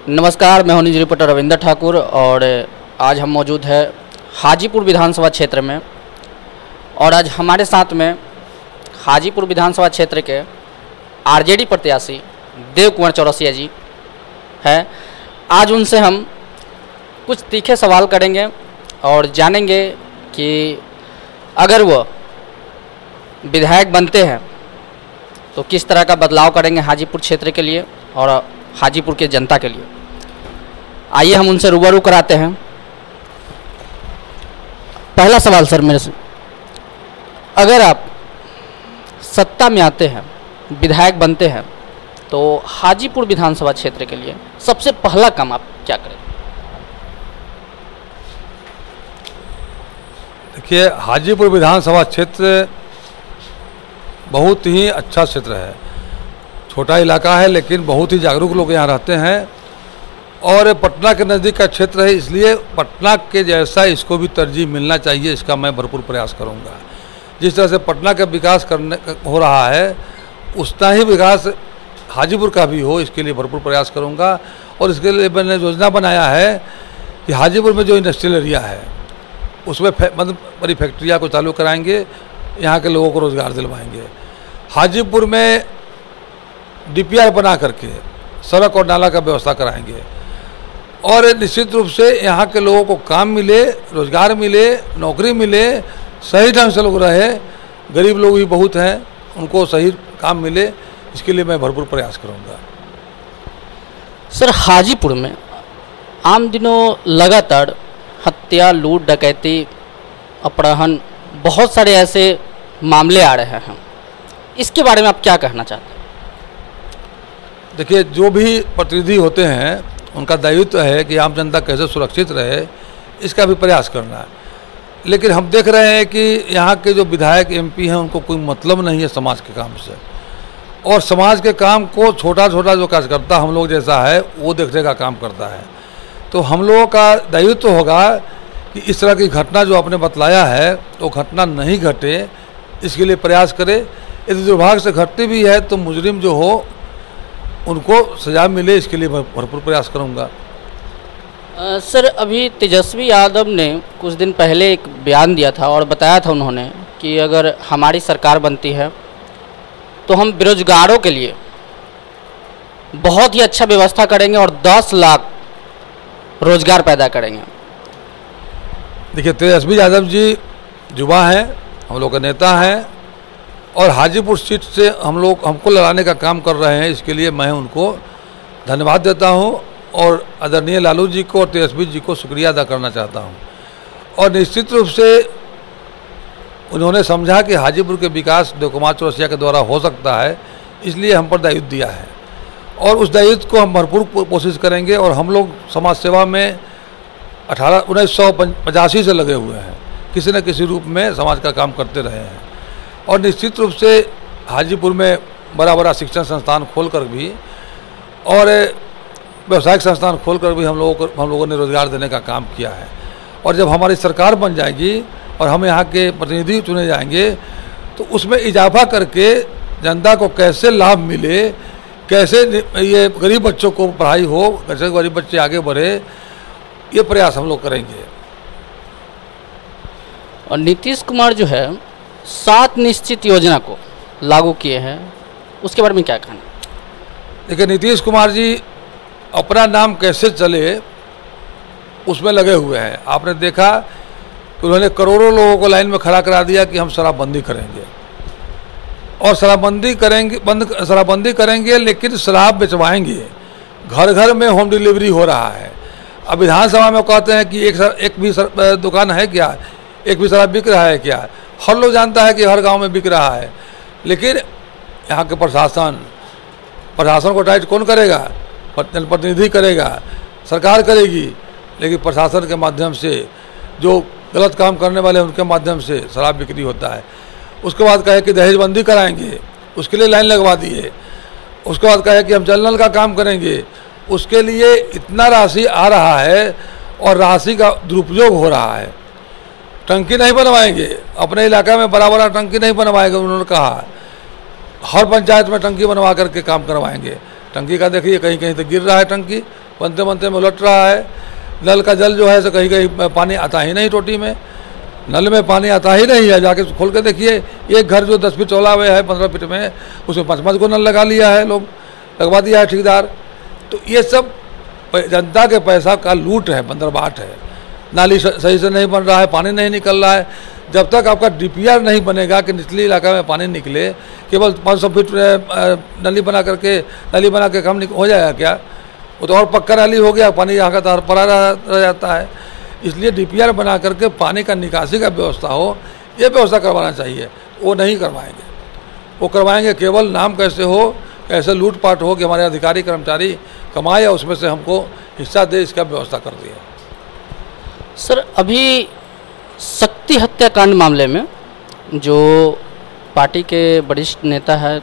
नमस्कार, मैं हूं न्यूज़ रिपोर्टर रविंदर ठाकुर और आज हम मौजूद है हाजीपुर विधानसभा क्षेत्र में। और आज हमारे साथ में हाजीपुर विधानसभा क्षेत्र के आरजेडी प्रत्याशी देव कुंवर चौरसिया जी हैं। आज उनसे हम कुछ तीखे सवाल करेंगे और जानेंगे कि अगर वो विधायक बनते हैं तो किस तरह का बदलाव करेंगे हाजीपुर क्षेत्र के लिए और हाजीपुर के जनता के लिए। आइए हम उनसे रूबरू कराते हैं। पहला सवाल सर मेरे से, अगर आप सत्ता में आते हैं, विधायक बनते हैं, तो हाजीपुर विधानसभा क्षेत्र के लिए सबसे पहला काम आप क्या करें? देखिए, हाजीपुर विधानसभा क्षेत्र बहुत ही अच्छा क्षेत्र है। छोटा इलाका है लेकिन बहुत ही जागरूक लोग यहाँ रहते हैं और पटना के नज़दीक का क्षेत्र है, इसलिए पटना के जैसा इसको भी तरजीह मिलना चाहिए। इसका मैं भरपूर प्रयास करूँगा। जिस तरह से पटना का विकास हो रहा है उतना ही विकास हाजीपुर का भी हो, इसके लिए भरपूर प्रयास करूँगा। और इसके लिए मैंने योजना बनाया है कि हाजीपुर में जो इंडस्ट्रियल एरिया है उसमें मतलब बड़ी फैक्ट्रियाँ को चालू कराएंगे, यहाँ के लोगों को रोज़गार दिलवाएंगे। हाजीपुर में डीपीआर बना करके सड़क और नाला का व्यवस्था कराएंगे और निश्चित रूप से यहाँ के लोगों को काम मिले, रोज़गार मिले, नौकरी मिले, सही ढंग से लोग रहे। गरीब लोग भी बहुत हैं, उनको सही काम मिले, इसके लिए मैं भरपूर प्रयास करूँगा। सर, हाजीपुर में आम दिनों लगातार हत्या, लूट, डकैती, अपहरण, बहुत सारे ऐसे मामले आ रहे हैं। इसके बारे में आप क्या कहना चाहते हैं? देखिए, जो भी प्रतिनिधि होते हैं उनका दायित्व है कि आम जनता कैसे सुरक्षित रहे, इसका भी प्रयास करना है। लेकिन हम देख रहे हैं कि यहाँ के जो विधायक एमपी हैं उनको कोई मतलब नहीं है समाज के काम से, और समाज के काम को छोटा छोटा जो कार्यकर्ता हम लोग जैसा है वो देखने का काम करता है। तो हम लोगों का दायित्व होगा कि इस तरह की घटना जो आपने बतलाया है तो घटना नहीं घटे, इसके लिए प्रयास करें। यदि दुर्भाग्य से घटती भी है तो मुजरिम जो हो उनको सजा मिले, इसके लिए मैं भरपूर प्रयास करूंगा। सर, अभी तेजस्वी यादव ने कुछ दिन पहले एक बयान दिया था और बताया था उन्होंने कि अगर हमारी सरकार बनती है तो हम बेरोजगारों के लिए बहुत ही अच्छा व्यवस्था करेंगे और 10 लाख रोजगार पैदा करेंगे। देखिए, तेजस्वी यादव जी युवा हैं, हम लोग के नेता हैं और हाजीपुर सीट से हमको लड़ाने का काम कर रहे हैं। इसके लिए मैं उनको धन्यवाद देता हूं और आदरणीय लालू जी को और तेजस्वी जी को शुक्रिया अदा करना चाहता हूं। और निश्चित रूप से उन्होंने समझा कि हाजीपुर के विकास देव कुमार चौरसिया के द्वारा हो सकता है, इसलिए हम पर दायित्व दिया है और उस दायित्व को हम भरपूर कोशिश करेंगे। और हम लोग समाज सेवा में 1985 से लगे हुए हैं, किसी न किसी रूप में समाज का काम करते रहे हैं। और निश्चित रूप से हाजीपुर में बड़ा बड़ा शिक्षण संस्थान खोलकर भी और व्यावसायिक संस्थान खोलकर भी हम लोगों ने रोज़गार देने का काम किया है। और जब हमारी सरकार बन जाएगी और हम यहाँ के प्रतिनिधि चुने जाएंगे तो उसमें इजाफा करके जनता को कैसे लाभ मिले, कैसे ये गरीब बच्चों को पढ़ाई हो, कैसे गरीब बच्चे आगे बढ़े, ये प्रयास हम लोग करेंगे। और नीतीश कुमार जो है 7 निश्चित योजना को लागू किए हैं, उसके बारे में क्या कहना? देखिए, नीतीश कुमार जी अपना नाम कैसे चले उसमें लगे हुए हैं। आपने देखा कि उन्होंने करोड़ों लोगों को लाइन में खड़ा करा दिया कि हम शराबबंदी करेंगे और शराबबंदी करेंगे लेकिन शराब बेचवाएंगे। घर घर में होम डिलीवरी हो रहा है। अब विधानसभा में कहते हैं कि एक भी दुकान है क्या, एक भी शराब बिक रहा है क्या? हर लोग जानता है कि हर गांव में बिक रहा है। लेकिन यहाँ के प्रशासन को टाइट कौन करेगा? जनप्रतिनिधि करेगा, सरकार करेगी। लेकिन प्रशासन के माध्यम से जो गलत काम करने वाले हैं उनके माध्यम से शराब बिक्री होता है। उसके बाद कहे कि दहेजबंदी कराएंगे, उसके लिए लाइन लगवा दिए। उसके बाद कहे कि हम जल नल का काम करेंगे, उसके लिए इतना राशि आ रहा है और राशि का दुरुपयोग हो रहा है। टंकी नहीं बनवाएंगे, अपने इलाका में बड़ा बड़ा टंकी नहीं बनवाएंगे, उन्होंने कहा हर पंचायत में टंकी बनवा करके काम करवाएंगे। टंकी का देखिए कहीं कहीं तो गिर रहा है टंकी, बनते बनते में उलट रहा है। नल का जल जो है सो कहीं कहीं पानी आता ही नहीं, टोटी में नल में पानी आता ही नहीं है। जाके खोल के देखिए, एक घर जो 10 फीट चौड़ा हुआ है 15 फीट में, उसमें 5-5 को नल लगा लिया है, लोग लगवा दिया है ठेकेदार। तो ये सब जनता के पैसा का लूट है, बंदरबाट है। नाली सही से नहीं बन रहा है, पानी नहीं निकल रहा है। जब तक आपका डीपीआर नहीं बनेगा कि निचली इलाका में पानी निकले, केवल 500 फीट नली बना के काम हो जाएगा क्या? वो तो और पक्का नाली हो गया, पानी यहाँ का तार पड़ा रह जाता है। इसलिए डीपीआर बना करके पानी का निकासी का व्यवस्था हो, ये व्यवस्था करवाना चाहिए। वो नहीं करवाएंगे, वो करवाएंगे केवल नाम कैसे हो, कैसे लूटपाट हो कि हमारे अधिकारी कर्मचारी कमाए और उसमें से हमको हिस्सा दे, इसका व्यवस्था कर दिया। सर, अभी शक्ति हत्याकांड मामले में जो पार्टी के वरिष्ठ नेता है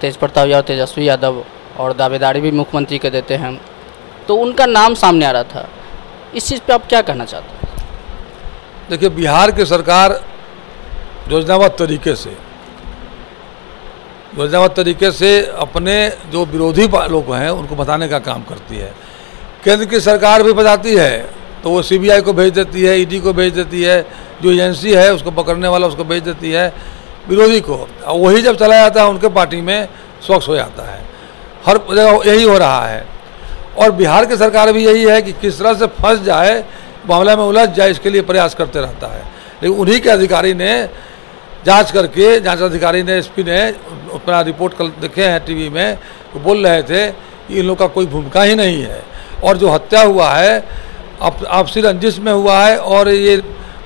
तेज प्रताप यादव, तेजस्वी यादव, और दावेदारी भी मुख्यमंत्री के देते हैं, तो उनका नाम सामने आ रहा था। इस चीज़ पे आप क्या कहना चाहते हैं? देखिए, बिहार की सरकार योजनाबद्ध तरीके से अपने जो विरोधी लोग हैं उनको बताने का काम करती है। केंद्र की सरकार भी बताती है तो वो सीबीआई को भेज देती है, ईडी को भेज देती है, जो एजेंसी है उसको पकड़ने वाला उसको भेज देती है विरोधी को, और वही जब चला जाता है उनके पार्टी में स्वच्छ हो जाता है। हर जगह यही हो रहा है। और बिहार की सरकार भी यही है कि किस तरह से फंस जाए, मामला में उलझ जाए, इसके लिए प्रयास करते रहता है। लेकिन उन्हीं के अधिकारी ने जांच करके, जांच अधिकारी ने, एसपी ने अपना रिपोर्ट कल देखे हैं टीवी में, वो बोल रहे थे कि इन लोग का कोई भूमिका ही नहीं है। और जो हत्या हुआ है आपसी रंजिश में हुआ है और ये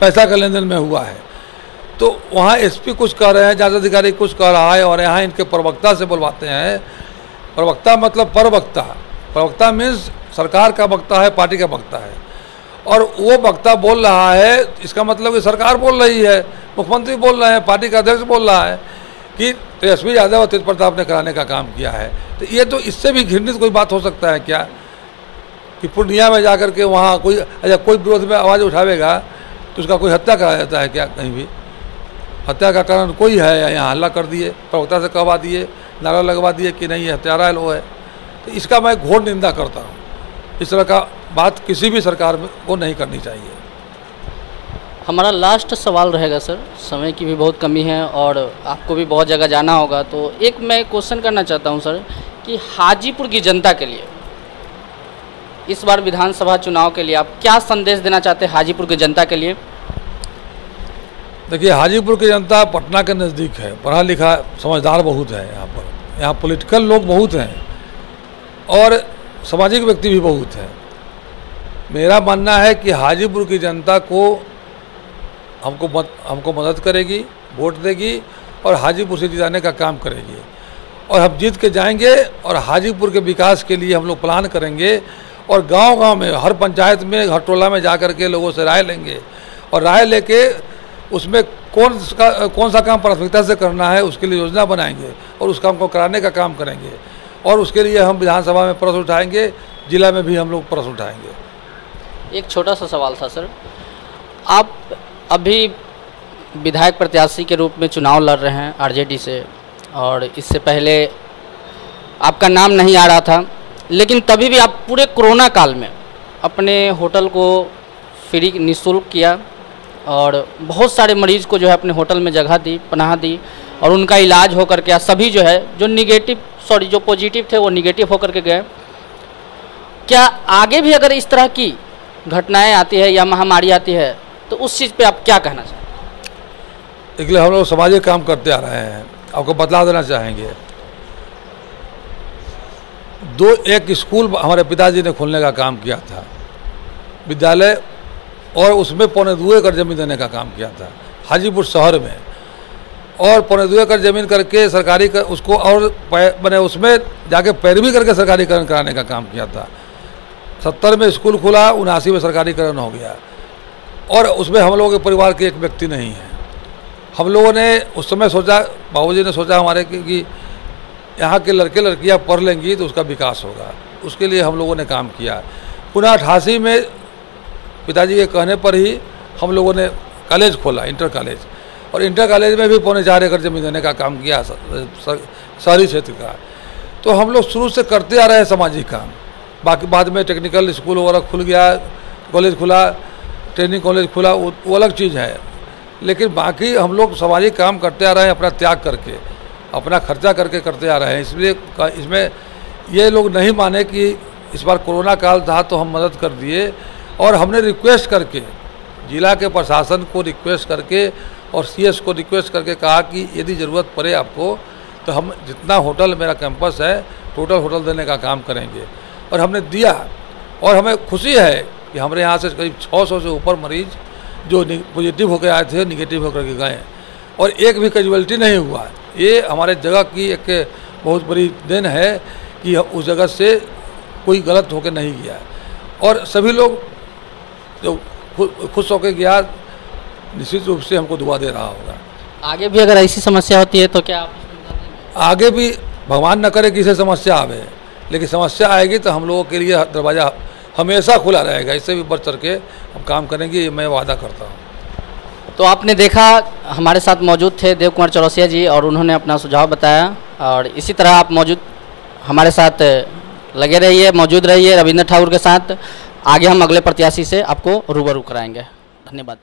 पैसा का लेन देन में हुआ है। तो वहाँ एसपी कुछ कह रहे हैं, जांच अधिकारी कुछ कह रहा है, और यहाँ इनके प्रवक्ता से बुलवाते हैं। प्रवक्ता मतलब प्रवक्ता मीन्स सरकार का वक्ता है, पार्टी का वक्ता है, और वो वक्ता बोल रहा है, इसका मतलब कि सरकार बोल रही है, मुख्यमंत्री बोल रहे हैं, पार्टी का अध्यक्ष बोल रहा है कि तेजस्वी यादव और तेज प्रताप ने कराने का काम किया है। तो ये तो इससे भी घृणित कोई बात हो सकता है क्या कि पूर्णिया में जाकर के वहाँ कोई विरोध में आवाज़ उठावेगा तो उसका कोई हत्या करा जाता है क्या? कहीं भी हत्या का कारण कोई है, यहाँ हल्ला कर दिए, प्रवक्ता से कहवा दिए, नारा लगवा दिए कि नहीं ये हत्यारा है, लो है। तो इसका मैं घोर निंदा करता हूँ। इस तरह का बात किसी भी सरकार को नहीं करनी चाहिए। हमारा लास्ट सवाल रहेगा सर, समय की भी बहुत कमी है और आपको भी बहुत जगह जाना होगा, तो एक मैं क्वेश्चन करना चाहता हूं सर कि हाजीपुर की जनता के लिए इस बार विधानसभा चुनाव के लिए आप क्या संदेश देना चाहते हैं हाजीपुर की जनता के लिए? देखिए, हाजीपुर की जनता पटना के नज़दीक है, पढ़ा लिखा समझदार बहुत है यहाँ पर, यहाँ पॉलिटिकल लोग बहुत हैं और सामाजिक व्यक्ति भी बहुत हैं। मेरा मानना है कि हाजीपुर की जनता को हमको मदद करेगी, वोट देगी और हाजीपुर से जिताने का काम करेगी, और हम जीत के जाएंगे और हाजीपुर के विकास के लिए हम लोग प्लान करेंगे, और गांव-गांव में, हर पंचायत में, हर टोला में जा कर के लोगों से राय लेंगे, और राय लेके उसमें कौन सा काम प्राथमिकता से करना है उसके लिए योजना बनाएंगे और उस काम को कराने का काम करेंगे, और उसके लिए हम विधानसभा में प्रश्न उठाएंगे, जिला में भी हम लोग प्रश्न उठाएंगे। एक छोटा सा सवाल था सर, आप अभी विधायक प्रत्याशी के रूप में चुनाव लड़ रहे हैं आरजेडी से, और इससे पहले आपका नाम नहीं आ रहा था, लेकिन तभी भी आप पूरे कोरोना काल में अपने होटल को फ्री निःशुल्क किया और बहुत सारे मरीज को जो है अपने होटल में जगह दी, पनाह दी, और उनका इलाज होकर के सभी जो है जो पॉजिटिव थे वो निगेटिव होकर के गए। क्या आगे भी अगर इस तरह की घटनाएं आती है या महामारी आती है तो उस चीज़ पे आप क्या कहना चाहेंगे? इसलिए हम लोग सामाजिक काम करते आ रहे हैं, आपको बतला देना चाहेंगे। एक स्कूल हमारे पिताजी ने खोलने का काम किया था, विद्यालय, और उसमें 2.25 एकड़ ज़मीन देने का काम किया था हाजीपुर शहर में, और 2.25 एकड़ ज़मीन करके सरकारी उसको और मैंने उसमें जाके पैरवी करके सरकारीकरण कराने का काम किया था। 70 में स्कूल खुला, 79 में सरकारीकरण हो गया, और उसमें हम लोगों के परिवार के एक व्यक्ति नहीं है। हम लोगों ने उस समय सोचा, बाबूजी ने सोचा हमारे कि यहाँ के लड़के लड़कियाँ पढ़ लेंगी तो उसका विकास होगा, उसके लिए हम लोगों ने काम किया। पुनः 88 में पिताजी के कहने पर ही हम लोगों ने कॉलेज खोला, इंटर कॉलेज, और इंटर कॉलेज में भी 4.25 एकड़ जमीन देने का काम किया शहरी क्षेत्र का। तो हम लोग शुरू से करते आ रहे हैं सामाजिक काम, बाकी बाद में टेक्निकल स्कूल वगैरह खुल गया, कॉलेज खुला, ट्रेनिंग कॉलेज खुला, वो अलग चीज़ है। लेकिन बाकी हम लोग सामाजिक काम करते आ रहे हैं, अपना त्याग करके, अपना खर्चा करके करते आ रहे हैं। इसलिए इसमें ये लोग नहीं माने कि इस बार कोरोना काल था तो हम मदद कर दिए, और हमने रिक्वेस्ट करके जिला के प्रशासन को रिक्वेस्ट करके और सीएस को रिक्वेस्ट करके कहा कि यदि ज़रूरत पड़े आपको तो हम जितना होटल मेरा कैंपस है टोटल होटल देने का काम करेंगे, और हमने दिया। और हमें खुशी है कि हमारे यहाँ से करीब 600 से ऊपर मरीज जो पॉजिटिव होकर आए थे निगेटिव होकर के गए, और एक भी कैजुअलिटी नहीं हुआ। ये हमारे जगह की एक बहुत बड़ी देन है कि उस जगह से कोई गलत होकर नहीं गया, और सभी लोग जो खुश होकर गया निश्चित रूप से हमको दुआ दे रहा होगा। आगे भी अगर ऐसी समस्या होती है तो क्या आप? आगे भी भगवान न करे कि इसे समस्या आवे, लेकिन समस्या आएगी तो हम लोगों के लिए दरवाज़ा हमेशा खुला रहेगा। इससे भी बढ़ चढ़ के हम काम करेंगे, ये मैं वादा करता हूँ। तो आपने देखा हमारे साथ मौजूद थे देव कुमार चौरसिया जी, और उन्होंने अपना सुझाव बताया, और इसी तरह आप मौजूद हमारे साथ लगे रहिए, मौजूद रहिए रविंद्र ठाकुर के साथ। आगे हम अगले प्रत्याशी से आपको रूबरू कराएंगे। धन्यवाद।